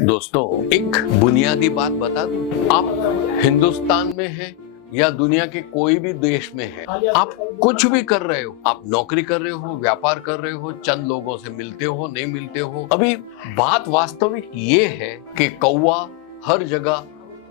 दोस्तों, एक बुनियादी बात बता दूं, आप हिंदुस्तान में हैं या दुनिया के कोई भी देश में हैं, आप कुछ भी कर रहे हो, आप नौकरी कर रहे हो, व्यापार कर रहे हो, चंद लोगों से मिलते हो, नहीं मिलते हो, अभी बात वास्तविक ये है कि कौवा हर जगह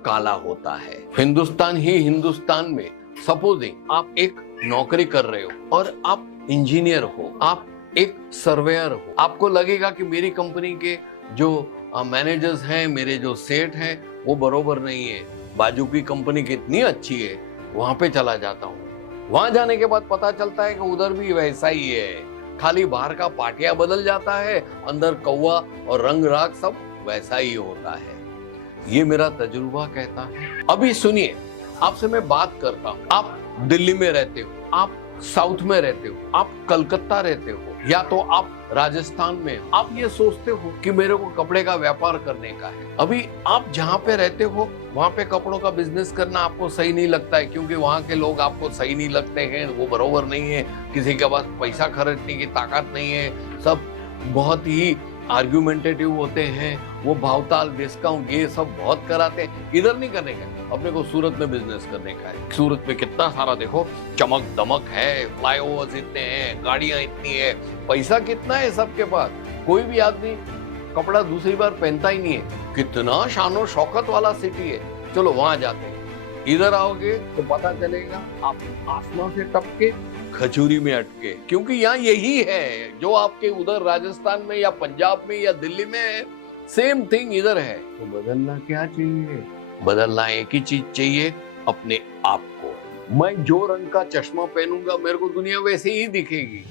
काला होता है। हिंदुस्तान में सपोजिंग आप एक नौकरी कर रहे हो और आप इंजीनियर हो, आप एक सर्वेयर हो, आपको लगेगा कि मेरी कंपनी के जो मैनेजर्स हैं, मेरे जो सेठ हैं, वो बरोबर नहीं है, बाजू की कंपनी कितनी अच्छी है, वहां पे चला जाता हूँ। वहां जाने के बाद पता चलता है कि उधर भी वैसा ही है, खाली बाहर का पाटिया बदल जाता है, अंदर कौवा और रंग राग सब वैसा ही होता है। ये मेरा तजुर्बा कहता है। अभी सुनिए, आपसे मैं बात करता हूँ, आप दिल्ली में रहते हो, आप साउथ में रहते हो, आप कलकत्ता रहते हो, या तो आप राजस्थान में, आप ये सोचते हो कि मेरे को कपड़े का व्यापार करने का है। अभी आप जहाँ पे रहते हो वहां पे कपड़ों का बिजनेस करना आपको सही नहीं लगता है, क्योंकि वहां के लोग आपको सही नहीं लगते हैं, वो बरोबर नहीं है, किसी के पास पैसा खर्चने की ताकत नहीं है, सब बहुत ही आर्ग्यूमेंटेटिव होते हैं, वो भावताल डिस्काउंट ये सब बहुत कराते हैं। इधर नहीं करने का, अपने को सूरत में बिजनेस करने का है। सूरत में कितना सारा देखो चमक दमक है, फ्लाईओवर्स इतने हैं, गाड़ियां इतनी है, पैसा कितना है सबके पास, कोई भी आदमी कपड़ा दूसरी बार पहनता ही नहीं है, कितना शानो शौकत वाला सिटी है। चलो वहां जाते हैं, इधर आओगे तो पता चलेगा आप आसमान से टपके खजूरी में अटके, क्योंकि यहाँ यही है जो आपके उधर राजस्थान में या पंजाब में या दिल्ली में है, सेम थिंग इधर है। तो बदलना क्या चाहिए? बदलना एक ही चीज चाहिए, अपने आप को। मैं जो रंग का चश्मा पहनूंगा मेरे को दुनिया वैसे ही दिखेगी,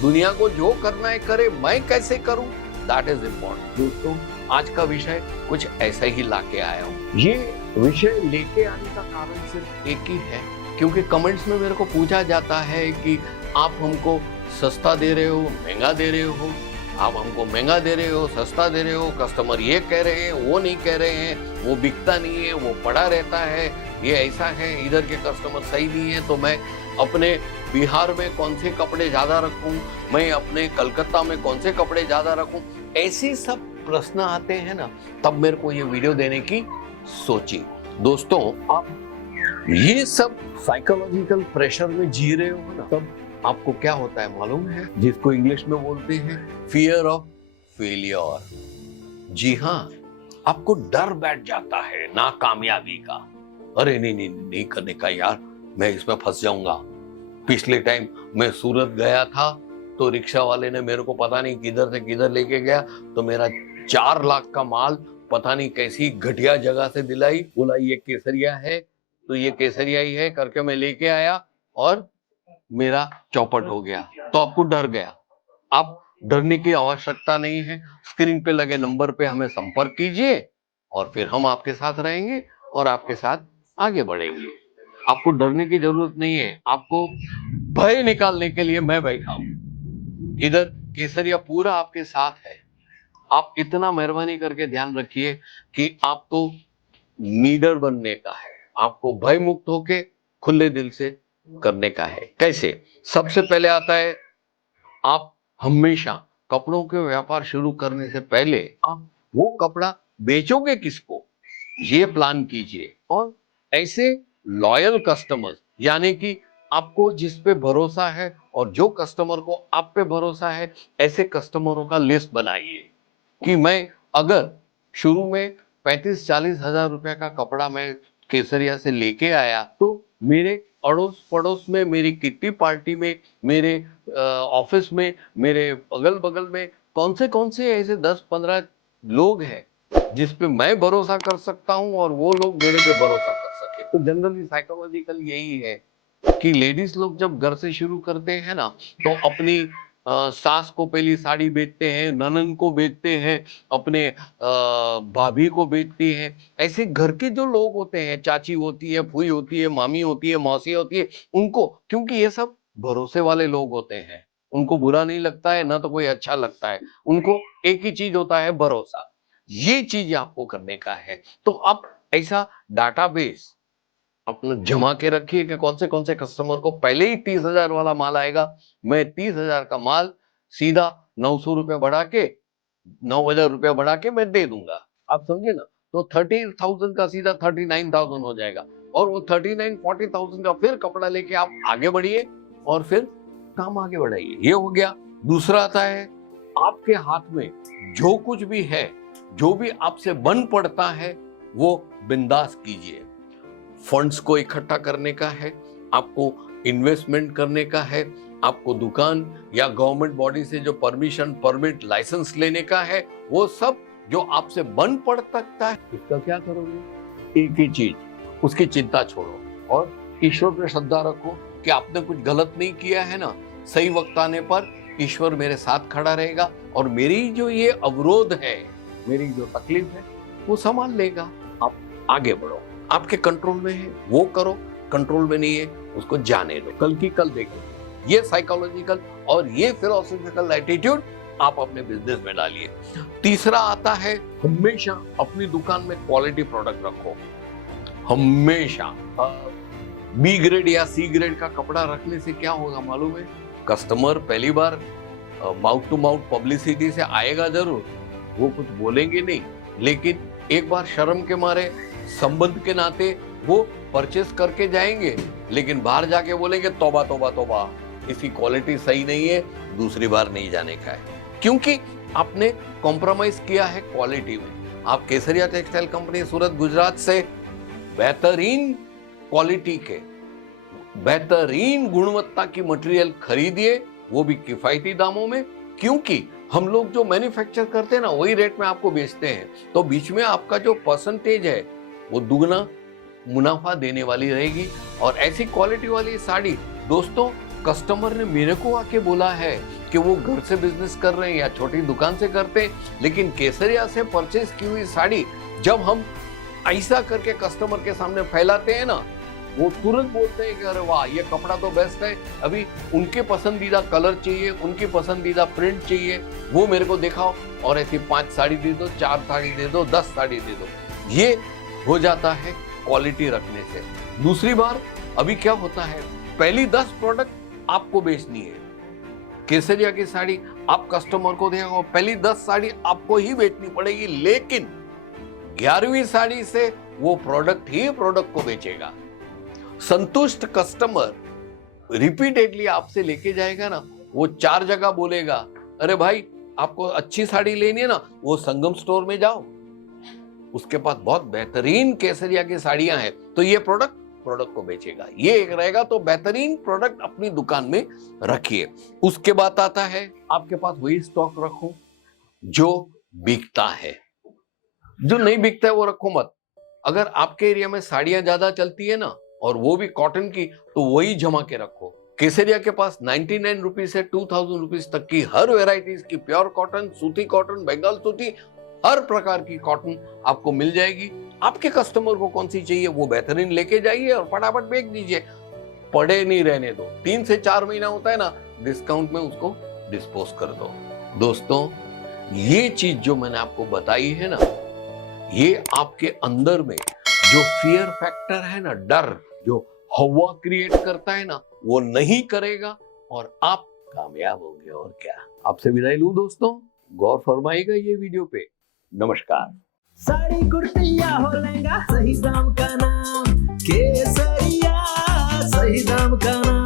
दुनिया को जो करना है करे, मैं कैसे करूं, दैट इज इम्पोर्टेंट। दोस्तों, आज का विषय कुछ ऐसा ही लाके आया हूं। ये विषय लेके आने का कारण सिर्फ एक ही है, क्योंकि कमेंट्स में मेरे को पूछा जाता है कि आप हमको सस्ता दे रहे हो, महंगा दे रहे हो, आप हमको महंगा दे रहे हो, सस्ता दे रहे हो, कस्टमर ये कह रहे हैं, वो नहीं कह रहे हैं, वो बिकता नहीं है, वो पड़ा रहता है, ये ऐसा है, इधर के कस्टमर सही नहीं है, तो मैं अपने बिहार में कौन से कपड़े ज्यादा रखूं, मैं अपने कलकत्ता में कौन से कपड़े ज्यादा रखूं, ऐसे सब प्रश्न आते हैं ना, तब मेरे को ये वीडियो देने की सोची। दोस्तों, आप ये सब साइकोलॉजिकल प्रेशर में जी रहे हो ना, तब आपको क्या होता है मालूम है? जिसको इंग्लिश में बोलते हैं फियर ऑफ फेलियर। जी हाँ, आपको डर बैठ जाता है नाकामयाबी का। अरे नहीं करने का यार, मैं इसमें फंस जाऊंगा। पिछले टाइम मैं सूरत गया था तो रिक्शा वाले ने मेरे को पता नहीं किधर से किधर लेके गया, तो मेरा 4 लाख का माल पता नहीं कैसी घटिया जगह से दिलाई, बोला ये केसरिया है, तो ये केसरिया ही है करके मैं लेके आया और मेरा चौपट हो गया। तो आपको डर गया, आप डरने की आवश्यकता नहीं है। स्क्रीन पे लगे नंबर पे हमें संपर्क कीजिए और फिर हम आपके साथ रहेंगे और आपके साथ आगे बढ़ेंगे। आपको डरने की जरूरत नहीं है, आपको भय निकालने के लिए मैं बैठा हूं। इधर केसरिया पूरा आपके साथ है। आप इतना मेहरबानी करके ध्यान रखिए कि आपको लीडर बनने का है, आपको भय मुक्त होके खुले दिल से करने का है। कैसे? सबसे पहले आता है, आप हमेशा कपड़ों के व्यापार शुरू करने से पहले आप वो कपड़ा बेचोगे किसको, ये प्लान कीजिए। और ऐसे लॉयल कस्टमर, यानी कि आपको जिस पे भरोसा है और जो कस्टमर को आप पे भरोसा है, ऐसे कस्टमरों का लिस्ट बनाइए कि मैं अगर शुरू में 35-40 हजार रुपए का कपड़ा मैं केसरिया से लेके आया, तो मेरे अड़ोस पड़ोस में, मेरी किट्टी पार्टी में, मेरे ऑफिस में, मेरे अगल बगल में कौन से ऐसे 10-15 लोग हैं जिस पे मैं भरोसा कर सकता हूं और वो लोग मेरे पे भरोसा कर सके। तो जनरली साइकोलॉजिकल यही है कि लेडीज लोग जब घर से शुरू करते हैं ना, तो अपनी सास को पहली साड़ी बेचते हैं, ननन को बेचते हैं, अपने भाभी को बेचती हैं। ऐसे घर के जो लोग होते हैं, चाची होती है, फूई होती है, मामी होती है, मौसी होती है, उनको, क्योंकि ये सब भरोसे वाले लोग होते हैं, उनको बुरा नहीं लगता है, ना तो कोई अच्छा लगता है, उनको एक ही चीज होता है, भरोसा। ये चीज आपको करने का है। तो आप ऐसा डाटाबेस अपना जमा के रखिए कि कौन से कस्टमर को पहले ही 30,000 वाला माल आएगा, मैं 30,000 का माल सीधा 900 रुपये बढ़ा के, 9,000 रुपया बढ़ा के मैं दे दूंगा। आप समझे ना, तो 30,000 का सीधा 39,000 हो जाएगा, और वो 39-40,000 का फिर कपड़ा लेके आप आगे बढ़िए और फिर काम आगे बढ़ाइए। ये हो गया। दूसरा आता है, आपके हाथ में जो कुछ भी है, जो भी आपसे बन पड़ता है, वो बिंदास कीजिए। फंड्स को इकट्ठा करने का है, आपको इन्वेस्टमेंट करने का है, आपको दुकान या गवर्नमेंट बॉडी से जो परमिशन, परमिट, लाइसेंस लेने का है, वो सब जो आपसे बन पड़ सकता है, इसका क्या करोगे? एक ही चीज, उसकी चिंता छोड़ो और ईश्वर पे श्रद्धा रखो कि आपने कुछ गलत नहीं किया है ना, सही वक्त आने पर ईश्वर मेरे साथ खड़ा रहेगा और मेरी जो ये अवरोध है, मेरी जो तकलीफ है, वो संभाल लेगा। आप आगे बढ़ो, आपके कंट्रोल में है वो करो, कंट्रोल में नहीं है उसको जाने दो, कल की कल देखो। ये साइकोलॉजिकल और ये फिलोसॉफिकल एटीट्यूड आप अपने बिजनेस में डालिए। तीसरा आता है, हमेशा अपनी दुकान में क्वालिटी प्रोडक्ट रखो। हमेशा बी ग्रेड या सी ग्रेड का कपड़ा रखने से क्या होगा मालूम है? कस्टमर पहली बार माउथ टू माउथ पब्लिसिटी से आएगा जरूर, वो कुछ बोलेंगे नहीं, लेकिन एक बार शर्म के मारे, संबंध के नाते वो परचेस करके जाएंगे, लेकिन बाहर जाके बोलेंगे तौबा तौबा तौबा, इसकी क्वालिटी सही नहीं है, दूसरी बार नहीं जाने का है, क्योंकि आपने कॉम्प्रोमाइज किया है क्वालिटी में। आप केसरिया टेक्सटाइल कंपनी सूरत गुजरात से बेहतरीन क्वालिटी के, बेहतरीन गुणवत्ता की मटेरियल खरीदिए, वो भी किफायती दामों में, क्योंकि हम लोग जो मैन्युफैक्चर करते हैं ना, वही रेट में आपको बेचते हैं, तो बीच में आपका जो परसेंटेज है वो दुगना मुनाफा देने वाली रहेगी। और ऐसी क्वालिटी वाली साड़ी, दोस्तों कस्टमर ने मेरे को आके बोला है कि वो घर से बिजनेस कर रहे हैं या छोटी दुकान से करते हैं, लेकिन केसरिया से परचेज की हुई साड़ी जब हम ऐसा करके कस्टमर के सामने फैलाते हैं ना, वो तुरंत बोलते हैं कि अरे वाह, ये कपड़ा तो बेस्ट है, अभी उनके पसंदीदा कलर चाहिए, उनकी पसंदीदा प्रिंट चाहिए, वो मेरे को दिखाओ, और ऐसी 5 साड़ी दे दो, 4 साड़ी दे दो, 10 साड़ी दे दो। ये हो जाता है क्वालिटी रखने से। दूसरी बार अभी क्या होता है, पहली 10 प्रोडक्ट आपको बेचनी है, केसरिया की साड़ी आप कस्टमर को देगा, पहली 10 साड़ी आपको ही बेचनी पड़ेगी, लेकिन 11वीं साड़ी से वो प्रोडक्ट ही प्रोडक्ट को बेचेगा। संतुष्ट कस्टमर रिपीटेडली आपसे लेके जाएगा ना, वो 4 जगह बोलेगा, अरे भाई आपको अच्छी साड़ी लेनी है ना, वो संगम स्टोर में जाओ, उसके पास बहुत बेहतरीन केसरिया की साड़ियां हैं, तो ये प्रोडक्ट को बेचेगा। ये एक रहेगा, तो बेहतरीन प्रोडक्ट अपनी दुकान में रखिए। उसके बाद आता है, आपके पास वही स्टॉक रखो जो बिकता है, जो नहीं बिकता है वो रखो मत। अगर आपके एरिया में साड़ियां ज्यादा चलती है ना, और वो भी कॉटन की, तो वही जमा के रखो। केसरिया के पास 99 रुपीज से 2000 रुपीज तक की हर वेराइटीज की प्योर कॉटन, सूती कॉटन, बंगाल सूती, हर प्रकार की कॉटन आपको मिल जाएगी। आपके कस्टमर को कौन सी चाहिए वो बेहतरीन लेके जाइए और फटाफट बेच दीजिए, पड़े नहीं रहने दो। 3 से 4 महीना होता है ना, डिस्काउंट में उसको डिस्पोज कर दो। दोस्तों ये चीज जो मैंने आपको बताई है ना, ये आपके अंदर में जो फियर फैक्टर है ना, डर जो हवा क्रिएट करता है ना, वो नहीं करेगा और आप कामयाब होंगे। और क्या, आपसे विदाई लूं दोस्तों, गौर फरमाइएगा ये वीडियो पे। नमस्कार। साड़ी कुर्तिया हो लहंगा, सही दाम का नाम केसरिया, सही दाम का नाम।